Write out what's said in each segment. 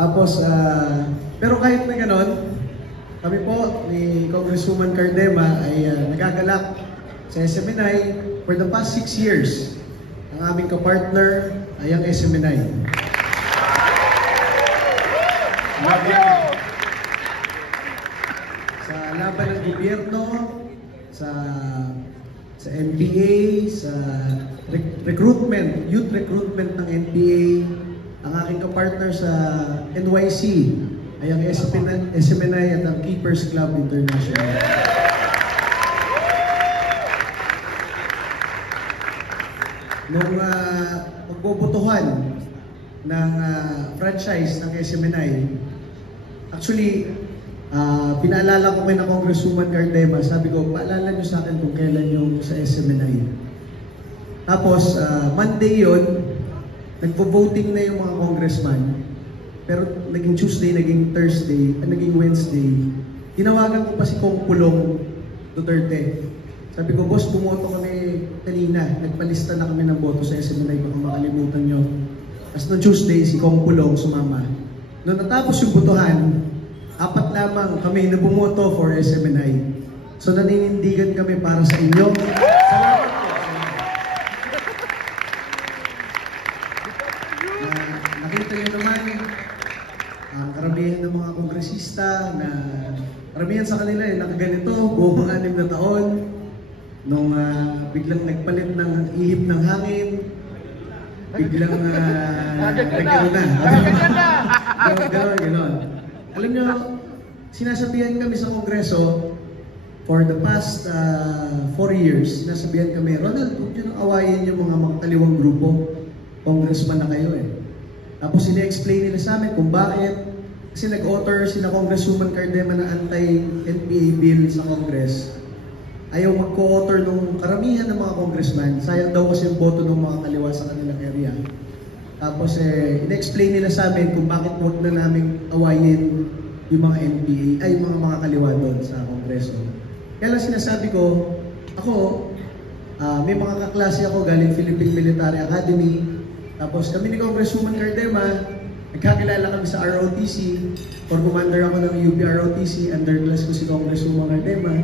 Tapos, pero kahit na ganon, kami po ni Congresswoman Cardema ay nagagalak sa SMNI for the past 6 years. Ang aming kapartner ay ang SMNI. Sa laban ng gobyerno, sa NPA, sa recruitment, youth recruitment ng NPA, ang aking kapartner sa NYC ay ang SMNI at ang Keepers Club International. Nung pagbobotohan ng franchise ng SMNI, actually, pinaalala ko kay na Congresswoman Cardema, sabi ko, paalala nyo sa akin kung kailan yung sa SMNI. Tapos, Monday yun, nagpo-voting na yung mga congressman, pero naging Tuesday, naging Thursday, naging Wednesday, tinawagan ko pa si Kong Pulong Duterte. Sabi ko, boss, bumoto kami kanina, nagpalista na kami ng boto sa SMNI, baka makalimutan nyo. As noong Tuesday, si Kong Pulong sumama. Noong natapos yung botohan, 4 lamang kami na bumoto for SMNI. So naninindigan kami para sa inyo. Salamat po. Nakita nyo naman, ang karamihan ng mga kongresista na karamihan sa kanila nakaganito, buong 6 na taon. Nung biglang nagpalit ng ihip ng hangin, biglang nagkaroon na. Ganon. Alam nyo, sinasabihan kami sa Kongreso for the past 4 years, sinasabihan kami, Ronald, huwag nyo nang awayin yung mga makakaliwang grupo. Congressman na kayo eh. Tapos sina-explain nila sa amin kung bakit. Kasi nag-author sila Congresswoman Cardema na anti-NPA bill sa Congress. Ayaw mag-co-author ng karamihan ng mga congressman. Sayang daw kasi yung boto ng mga kaliwa sa kanilang area. Tapos ina-explain nila sa amin kung bakit huwag na namin awayin yung mga NPA, ay yung mga makakaliwa doon sa Kongreso. Kaya lang sinasabi ko, ako, may mga kaklase ako galing Philippine Military Academy. Tapos kami ni Congresswoman Cardema, nagkakilala kami sa ROTC, or commander ako ng UP ROTC, underclass ko si Congresswoman Cardema.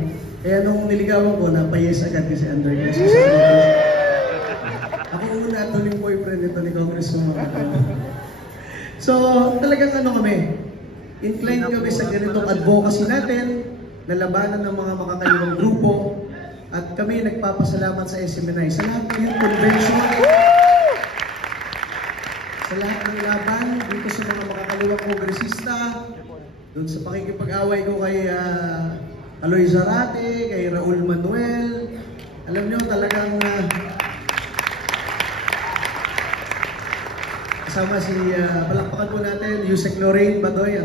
Kaya nung niligawan ko, napayes agad kasi underclass ko sa ROTC. Ako una at yung boyfriend nito ni Congresswoman Cardema. So, talagang kami, inclined kami sa ganitong advocacy natin, na labanan ng mga makakaliwang grupo, at kami nagpapasalamat sa SMNI sa lahat ng yung convention, sa lahat ng laban dito sa mga makakaliwang kongresista, doon sa pakikipag-away ko kay Aloy Zarate, kay Raul Manuel. Alam nyo, talagang kasama si, palakpakan po natin, Yusek Lorraine Badoy.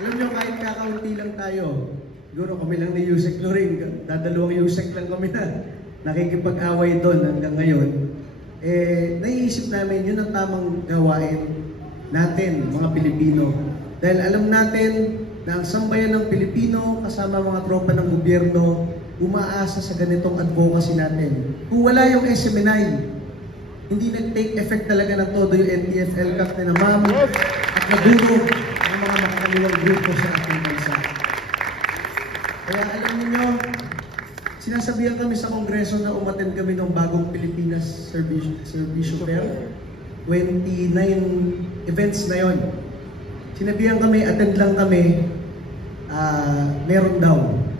Alam nyo, kahit kakaunti lang tayo, siguro kami lang ni Yusek Lorraine, dadalawang Yusek lang kami na nakikipag-away doon hanggang ngayon. Naiisip namin yun ang tamang gawain natin, mga Pilipino. Dahil alam natin na ang sambayan ng Pilipino kasama mga tropa ng gobyerno umaasa sa ganitong advocacy natin. Kung wala yung SMNI, hindi nag-take effect talaga ng todo yung NTF-ELCAC na namam at nadurog ang mga makakaliwang grupo sa ating bansa. Kaya alam niyo, sinasabihan kami sa Kongreso na umattend kami ng bagong Pilipinas Servicio Fair. 29 events na yon. Sinabihan kami, attend lang kami, meron daw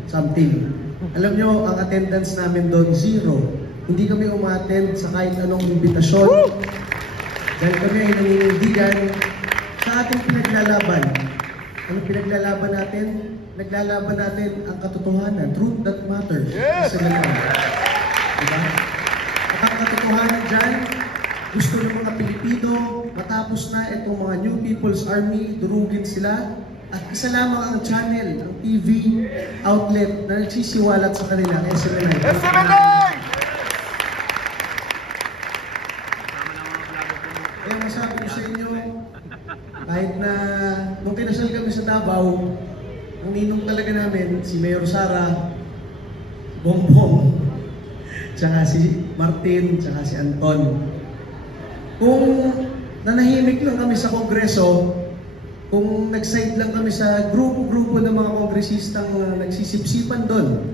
something. Alam nyo, ang attendance namin doon, 0. Hindi kami umattend sa kahit anong imbitasyon. Dahil kami ay naninindigan sa ating pinaglalaban. Ano pinaglalaban natin? Naglalaban natin ang katotohanan. Truth that matters. Yes! Diba? At ang katotohanan dyan, gusto ng mga Pilipino, matapos na itong mga New People's Army, durugin sila. At isa lamang ang channel, ang TV outlet na nagsisiwalat sa kanila, SMNI. SMNI! Kaya masabi ko sa inyo, kahit na nung kinasal kami sa Davao, ang ninong talaga namin, si Mayor Sara, Bongbong, tsaka si Martin, tsaka si Anton. Kung nanahimik lang kami sa Kongreso, kung nag-side lang kami sa grupo-grupo ng mga kongresistang nagsisipsipan doon,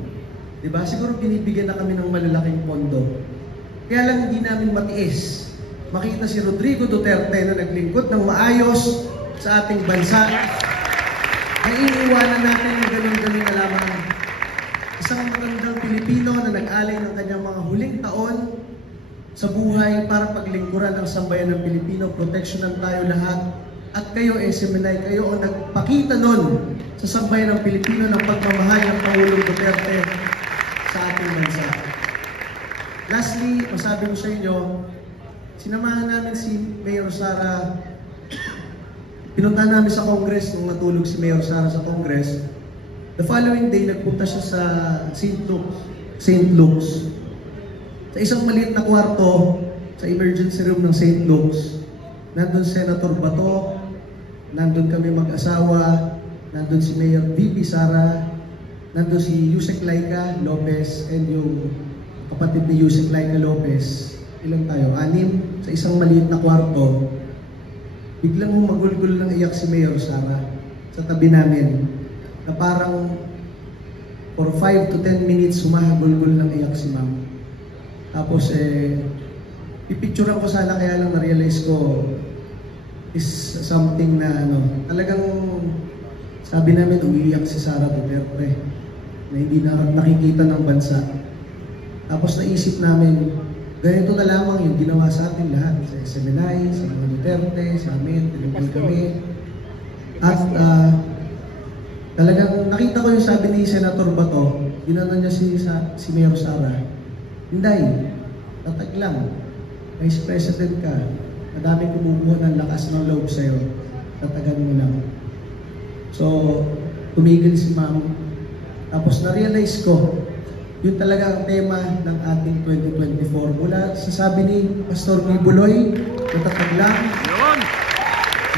di ba? Siguro binibigyan na kami ng malalaking pondo. Kaya lang hindi namin matiis makita si Rodrigo Duterte na naglingkod ng maayos sa ating bansa. Naiiwanan natin ng ganun-ganun na lamang. Isang magandang Pilipino na nag-alay ng kanyang mga huling taon sa buhay para paglingkuran ang sambayan ng Pilipino, proteksyonan tayo lahat. At kayo, SMNI, kayo ang nagpakita nun sa sambayan ng Pilipino ng pagmamahal ng Pangulong Duterte sa ating bansa. Lastly, masabi ko sa inyo, sinamahan namin si Mayor Sara. Pinuntahan namin sa Congress nung natulog si Mayor Sara sa Congress. The following day, nagpunta siya sa St. Luke's. Sa isang maliit na kwarto, sa emergency room ng St. Luke's, nandun Senator Bato, nandun kami mag-asawa, nandun si Mayor VP Sara, nandun si Yusek Laika Lopez, and yung kapatid ni Yusek Laika Lopez. Ilan tayo? 6 sa isang maliit na kwarto. Biglang humagulgul ng iyak si Mayor Sara sa tabi namin, na parang for 5 to 10 minutes humahagulgul ng iyak si ma'am. Tapos pipicturean ko sana, kaya lang na-realize ko is something na talagang sabi namin umiiyak si Sara Duterte na hindi na nakikita ng bansa. Tapos naisip namin, ganito na lamang yung ginawa sa atin lahat, sa SMNI, sa mga Duterte, sa amin, tinupay kami. At talagang nakita ko yung sabi ni Senator Bato, ginano niya si Mayor Sara, Inday, tatag lang, Vice President ka, madaming kumukuha ng lakas ng loob sa'yo, tatagan mo lang. So, tumigil si ma'am. Tapos na-realize ko, yun talaga ang tema ng ating 2024. Mula sa sabi ni Pastor Gibuloy, matatag lang,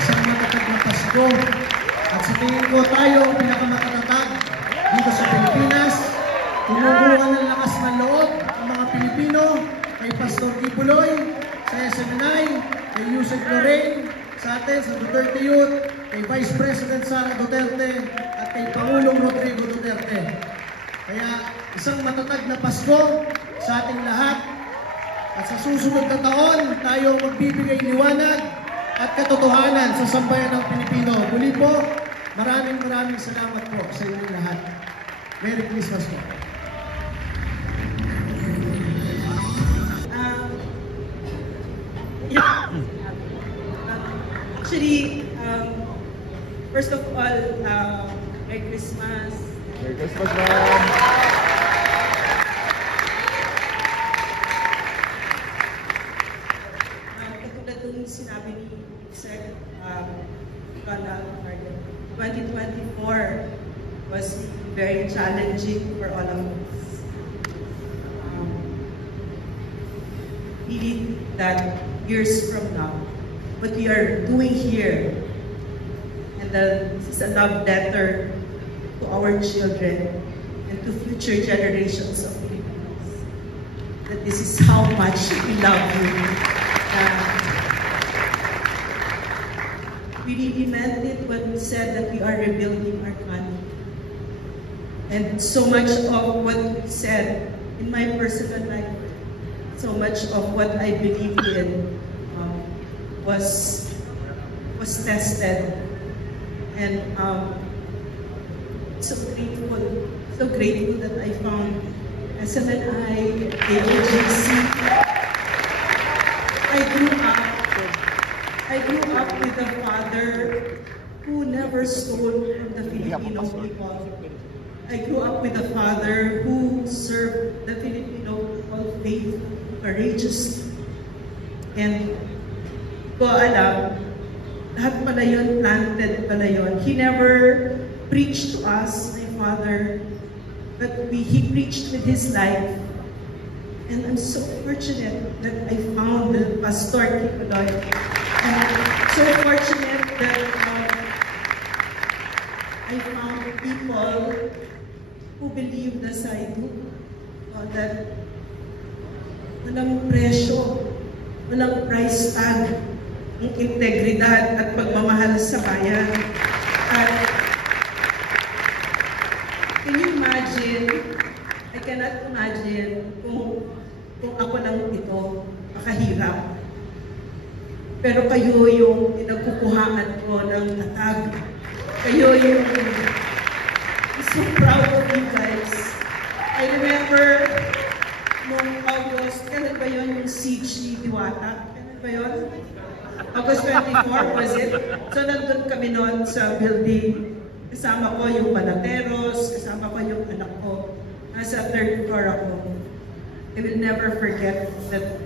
isang matatag na Pasko. At sa tingin ko tayo ang pinakamatatag dito sa Pilipinas. Tumubuhan ng lakas ng loob ang mga Pilipino kay Pastor Gibuloy, sa SMNI, kay Yusek Lorraine, sa atin, sa Duterte Youth, kay Vice President Sara Duterte, at kay Pangulong Rodrigo Duterte. Kaya isang matatag na Pasko sa ating lahat, at sa susunod na taon, tayo magbibigay liwanag at katotohanan sa sambayan ng Pilipino. Muli po, maraming salamat po sa inyong lahat. Merry Christmas po. Actually, first of all, Merry Christmas. Merry Christmas, ma'am. Katulad nung sinabi ni Sir Ronald, 2024 was very challenging for all of us. Really, that years from now, what we are doing here, and this is a love letter to our children and to future generations of Filipinos, that this is how much we love you. We really meant it when we said that we are rebuilding our country. And so much of what we said in my personal life, so much of what I believed in was tested. And so grateful that I found SMNI, AOJC. I grew up with a father who never stole from the Filipino people. I grew up with a father who served the Filipino people faithfully, courageously. And ko alam, lahat pala yun, planted pala yun. He never preached to us, my father, but he preached with his life. And I'm so fortunate that I found Pastor Gibuloy. And I'm so fortunate that I found people who believed as I do, that walang presyo, walang price tag ang integridad at pagmamahal sa bayan. At can you imagine, I cannot imagine kung ako lang ito, makahirap. Pero kayo yung pinagkukuhaan ko ng tatag. Kayo yung, I'm so proud of you guys. I remember nung August, kailan ba yun yung siege ni Diwata? Kailan ba yun? August 24, was it? So nandun kami noon sa building. Kasama ko yung Panateros, kasama ko yung anak ko. Nasa third floor ako. I will never forget that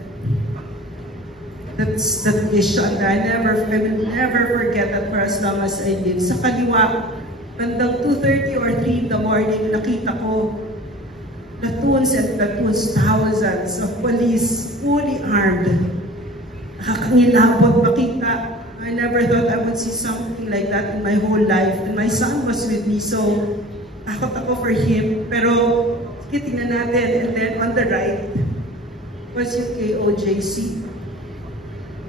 vision. I will never forget that for as long as I live. Sa kaliwa, bandang 2:30 or 3 in the morning, nakita ko platoons and platoons, thousands of police, fully armed. Nakakangilabot makita. I never thought I would see something like that in my whole life. And my son was with me, so takot ako for him. Pero, tingnan natin. And then on the right was yung KOJC.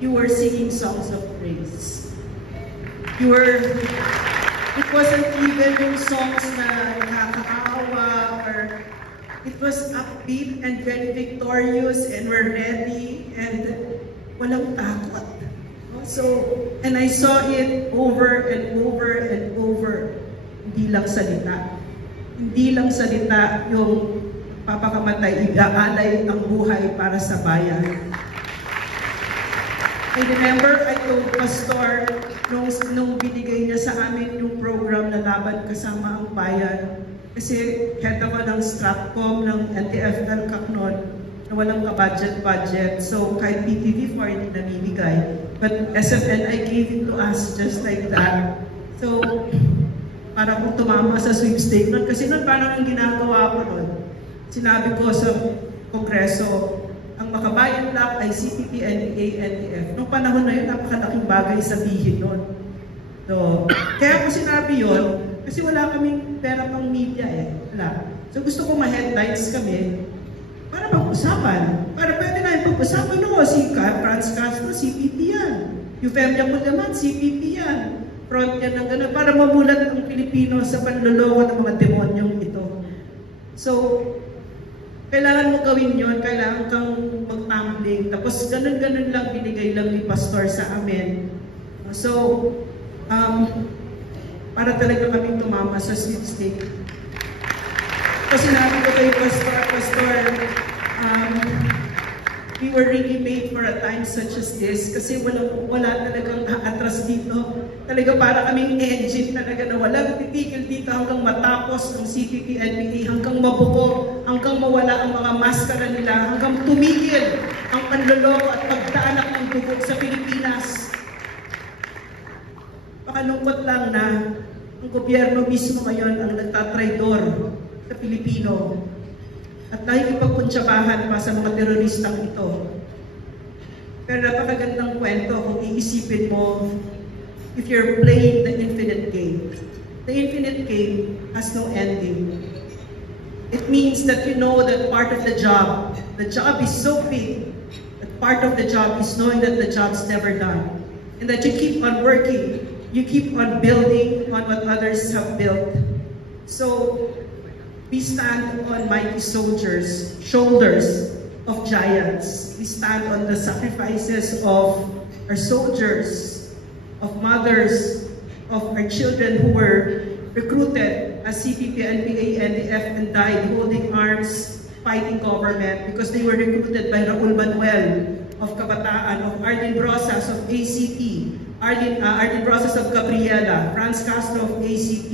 You were singing songs of praise. It wasn't even yung songs na nakakaawa, or it was upbeat and very victorious, and we're ready, and walang takot. So, and I saw it over and over and over. Hindi lang salita. Hindi lang salita yung papakamatay, iaalay ang buhay para sa bayan. I remember I told Pastor nung binigay niya sa amin yung program na Laban Kasama ang Bayan. Kasi head ako ng Stratcom ng NTF ng Kaknon na walang ka-budget. So kahit PTV4 hindi namimigay. But SFNI gave it to us just like that. So para kung tumama sa sweepstake nun. Kasi nun parang ang ginagawa ko nun. Sinabi ko sa Kongreso, ang Makabayan lang ay CPP, NPA, NTF. Noong panahon na yun, napakalaking bagay sabihin nun. So, kaya ko sinabi yun, kasi wala kaming pera pang media eh. Wala. So gusto ko ma-headlines kami para pag-usapan. Para pwede na yung pag-usapan no, si Franz Castro, CPP yan. Eufemia Mulaman, CPP yan. Front yan ng gano'n. Para mamulat ang Pilipino sa panloloko ng mga demonyong ito. So, kailangan mo gawin yun, kailangan kang mag-tumbling. Tapos ganun-ganun lang binigay lang ni Pastor sa amin. So, para talaga kaming tumama sa sweepstake. Kasi sinabi ko kay Pastor, we were really made for a time such as this. Kasi wala talagang atras dito. Talaga para kaming engine talaga na walang titigil dito hanggang matapos ang CPP, NPA, hanggang mabuko, hanggang mawala ang mga maskara nila, hanggang tumigil ang panloloko at pagdaanak ng dugo sa Pilipinas. Pakalungkot lang na ang gobyerno mismo ngayon ang nagtatraidor sa Pilipino at nakikipagkuntsabahan pa sa mga teroristang ito. Pero napakagandang kwento kung iisipin mo, if you're playing the infinite game. The infinite game has no ending. It means that you know that part of the job is so big, that part of the job is knowing that the job's never done. And that you keep on working, you keep on building on what others have built. So, we stand on mighty soldiers, shoulders of giants. We stand on the sacrifices of our soldiers, of mothers, of our children who were recruited as CPP, NPA, NDF, and died holding arms, fighting government because they were recruited by Raul Manuel of Kabataan, of Arlene Brosas of ACT, Arlene Brosas of Gabriela, Franz Castro of ACT,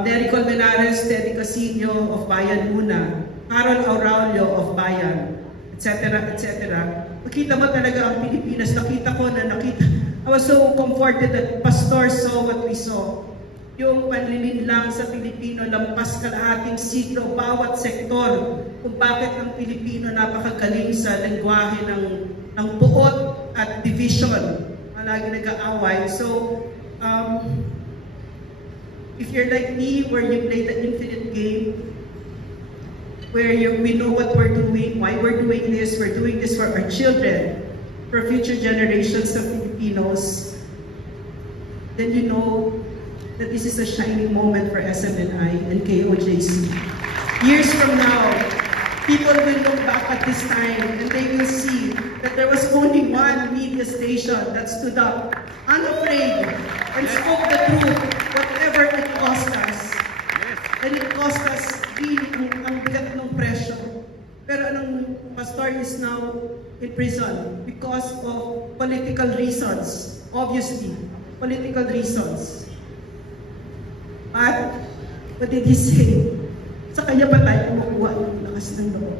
Nery Colmenares, Teddy Casino of Bayan Muna, Carol Aurelio of Bayan, etc., etc. Nakita mo talaga ang Pilipinas. I was so comforted that Pastor saw what we saw. Yung panlilinlang sa Pilipino, lampas kalahating siglo, bawat sektor, kung bakit ang Pilipino napakagaling sa lengguwahe ng puot at division. Malagi nag-aaway. So, if you're like me, where you play the infinite game, where we know what we're doing, why we're doing this for our children, for future generations of Filipinos, then you know that this is a shining moment for SMNI and KOJC. Years from now, people will look back at this time and they will see that there was only one media station that stood up, unafraid, and spoke the truth, whatever it cost us. And it cost us really ang bigat ng presyo. Pero anong pastor is now in prison because of political reasons, obviously, political reasons. But, what did he say? Sa kanya pa tayo makuha ng lakas ng loob.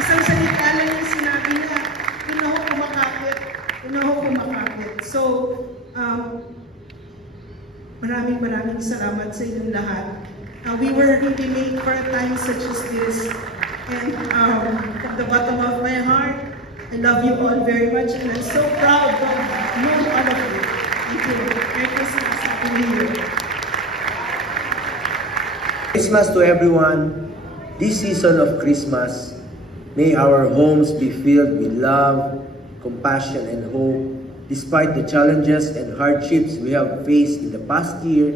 Isang salita lang yung sinabi niya, yun ako kumakapit. Yun ako kumakapit. So, maraming salamat sa inyong lahat. We were really made for a time such as this. And from the bottom of my heart, I love you all very much and I'm so proud of you, all of you. Thank you. Merry Christmas. Happy New Year. Christmas to everyone. This season of Christmas, may our homes be filled with love, compassion, and hope. Despite the challenges and hardships we have faced in the past year,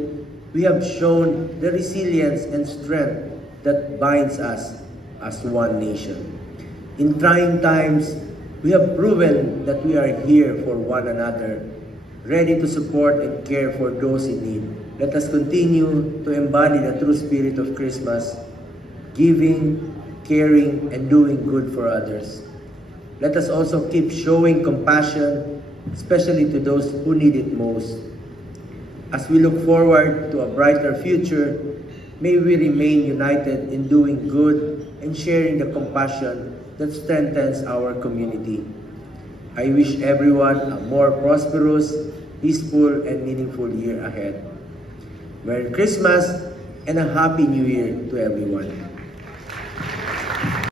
we have shown the resilience and strength that binds us as one nation. In trying times, we have proven that we are here for one another, ready to support and care for those in need. Let us continue to embody the true spirit of Christmas, giving, caring, and doing good for others. Let us also keep showing compassion, especially to those who need it most. As we look forward to a brighter future, may we remain united in doing good and sharing the compassion that strengthens our community. I wish everyone a more prosperous, peaceful, and meaningful year ahead. Merry Christmas and a Happy New Year to everyone.